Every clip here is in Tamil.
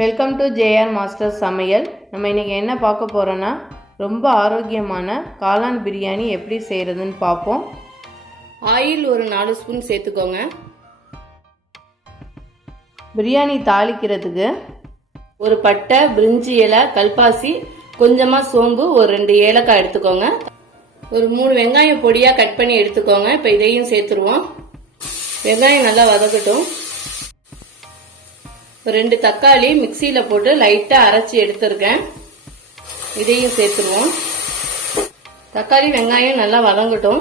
வெல்கம் டு ஜேஆர் மாஸ்டர் சமையல். நம்ம இன்றைக்கி என்ன பார்க்க போகிறோன்னா, ரொம்ப ஆரோக்கியமான காளான் பிரியாணி எப்படி செய்கிறதுன்னு பார்ப்போம். ஆயில் ஒரு 4 ஸ்பூன் சேர்த்துக்கோங்க. பிரியாணி தாளிக்கிறதுக்கு ஒரு பட்டை, பிரிஞ்சி இலை, கல்பாசி, கொஞ்சமாக சோம்பு, ஒரு 2 ஏலக்காய் எடுத்துக்கோங்க. ஒரு 3 வெங்காயம் பொடியாக கட் பண்ணி எடுத்துக்கோங்க. இப்போ இதையும் சேர்த்துருவோம். வெங்காயம் நல்லா வதக்கட்டும். 2 தக்காளி மிக்சியில் போட்டு லைட்டாக அரைச்சி எடுத்துருக்கேன். இதையும் சேர்த்துருவோம். தக்காளி வெங்காயம் நல்லா வதங்கட்டும்.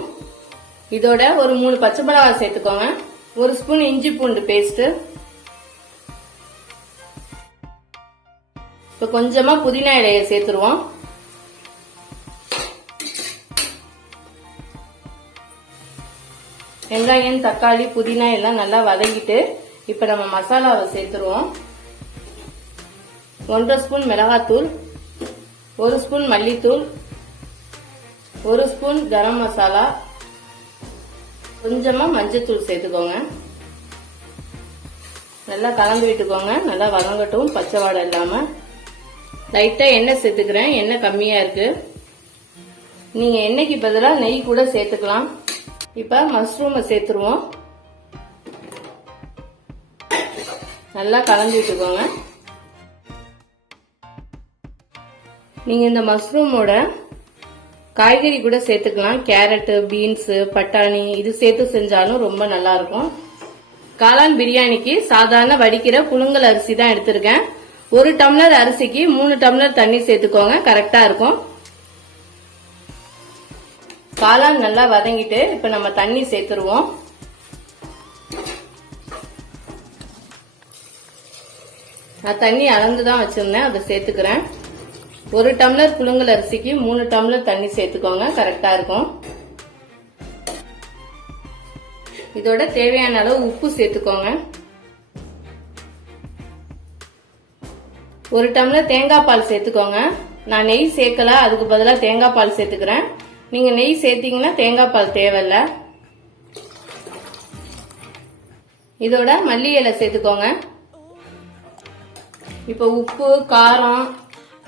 இதோட ஒரு 3 பச்சை மிளகாய் சேர்த்துக்கோங்க. 1 ஸ்பூன் இஞ்சி பூண்டு பேஸ்ட். இப்போ கொஞ்சமா புதினா இலையை சேர்த்துருவோம். வெங்காயம், தக்காளி, புதினா எல்லாம் நல்லா வதங்கிட்டு இப்ப நம்ம மசாலாவை சேர்த்துருவோம். 1.5 ஸ்பூன் மிளகாத்தூள், 1 ஸ்பூன் மல்லித்தூள், 1 ஸ்பூன் கரம் மசாலா, கொஞ்சமா மஞ்சத்தூள் சேர்த்துக்கோங்க. நல்லா கலந்து விட்டுக்கோங்க. நல்லா வதங்கட்டும், பச்சை வாடை இல்லாம. லைட்டா எண்ணெய் சேர்த்துக்கிறேன். எண்ணெய் கம்மியா இருக்கு. நீங்க எண்ணெய்க்கு பதிலாக நெய் கூட சேர்த்துக்கலாம். இப்ப மஷ்ரூமை சேர்த்துருவோம். நல்லா கலந்து விட்டுக்கோங்க. நீங்க இந்த மஷ்ரூமோட காய்கறி கூட சேர்த்துக்கலாம். கேரட், பீன்ஸ், பட்டாணி இது சேர்த்து செஞ்சாலும் ரொம்ப நல்லா இருக்கும். காளான் பிரியாணிக்கு சாதாரண வடிக்கிற புழுங்கல் அரிசி தான் எடுத்திருக்கேன். 1 டம்ளர் அரிசிக்கு 3 டம்ளர் தண்ணி சேர்த்துக்கோங்க. கரெக்டா இருக்கும். காளான் நல்லா வதங்கிட்டு இப்ப நம்ம தண்ணி சேர்த்துருவோம். நான் தண்ணி அளந்துதான் வச்சிருந்தேன், அதை சேர்த்துக்கிறேன். 1 டம்ளர் புழுங்கல் அரிசிக்கு 3 டம்ளர் தண்ணி சேர்த்துக்கோங்க. கரெக்டா இருக்கும். இதோட தேவையான அளவு உப்பு சேர்த்துக்கோங்க. 1 டம்ளர் தேங்காய் பால் சேர்த்துக்கோங்க. நான் நெய் சேர்க்கல, அதுக்கு பதிலாக தேங்காய் பால் சேர்த்துக்கிறேன். நீங்க நெய் சேர்த்தீங்கன்னா தேங்காய் பால் தேவையில்ல. இதோட மல்லி இலை சேர்த்துக்கோங்க. இப்ப உப்பு, காரம்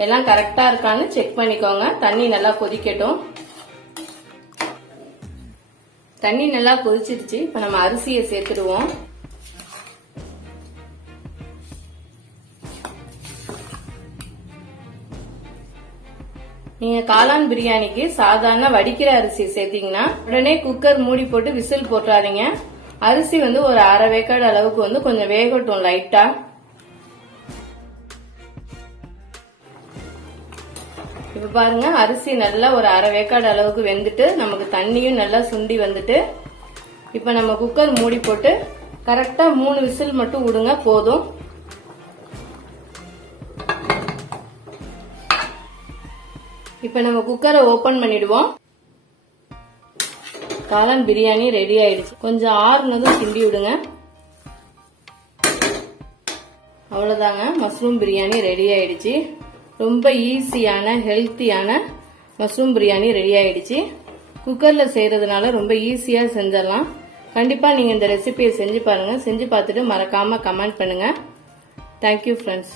எல்லாம் கரெக்டா இருக்கான்னு செக் பண்ணிக்கோங்க. தண்ணி நல்லா கொதிக்கட்டும். தண்ணி நல்லா கொதிச்சிருச்சு. இப்ப நம்ம அரிசியை சேர்த்துடுவோம். நீங்க காளான் பிரியாணிக்கு சாதாரண வடிக்கிற அரிசி சேர்த்தீங்கன்னா உடனே குக்கர் மூடி போட்டு விசில் போட்டுறாதீங்க. அரிசி ஒரு அரை வேக்காடு அளவுக்கு கொஞ்சம் வேகட்டும் லைட்டா. இப்ப பாருங்க, அரிசி நல்லா ஒரு அரை வேக்காடு அளவுக்கு வெந்துட்டு நமக்கு தண்ணியும் நல்லா சுண்டி வந்துட்டு இப்ப நம்ம குக்கர் மூடி போட்டு கரெக்டா 3 விசில் மட்டும் விடுங்க, போதும். இப்ப நம்ம குக்கரை ஓபன் பண்ணிடுவோம். காளான் பிரியாணி ரெடி ஆயிடுச்சு. கொஞ்சம் ஆறுனதும் கிண்டி விடுங்க. அவ்வளவுதாங்க, மஷ்ரூம் பிரியாணி ரெடி ஆயிடுச்சு. ரொம்ப ஈஸியான ஹெல்த்தியான மஷ்ரூம் பிரியாணி ரெடி ஆயிடுச்சு. குக்கர்ல செய்யறதுனால ரொம்ப ஈஸியா செஞ்சிடலாம். கண்டிப்பா நீங்க இந்த ரெசிபியை செஞ்சு பாருங்க. செஞ்சு பார்த்துட்டு மறக்காம கமெண்ட் பண்ணுங்க. Thank you friends.